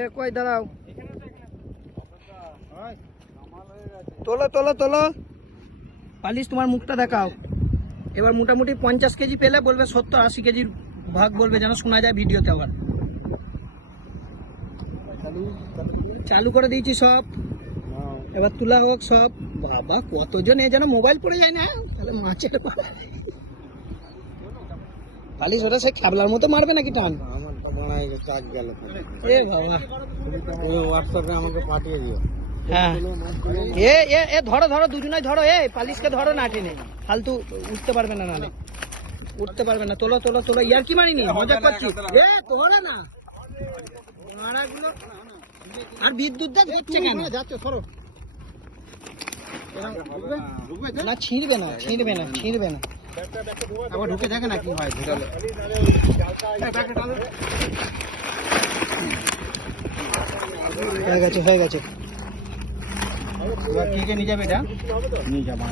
এ কই দাঁড়াও, তোলো তোলো তোলো। পালিশ তোমার মুখটা দেখাও। এবার মোটামুটি 50 কেজি পেলে বলবে 70-80 কেজির ভাগ বলবে, যেন শোনা যায় ভিডিওতে। আবার চালু করে দিয়েছি সব, এবার তোলা হোক সব। বাবা কতজন, এ যেন মোবাইল পড়ে যায় না, তাহলে মাছের পালিশ ওটা সে খাবলার মতো মারবে নাকি টান? এ বাবা, হোয়াটসঅ্যাপে আমাকে পাঠিয়ে দিও। হ্যাঁ এ ধরো ধরো, দুজনাই ধরো। এ পালিশকে ধরো না টেনে, ফালতু উঠতে পারবে না, নালে উঠতে পারবে না। তোলো তোলো তোলো, ইয়ার কি মারিনি, মজা করছি। এ তোরা না মারাগুলো, আর বিদ্যুৎটা যাচ্ছে কেন? যাচ্ছে সরো না, ছিঁড়বে না ছিঁড়বে না ছিঁড়বে না। আবার ঢুকে দেখে না কি হয় ভিতরে। হয়ে গেছে হয়ে গেছে। এবার কে কে নিয়ে যাবে এটা? নিয়ে যাবো।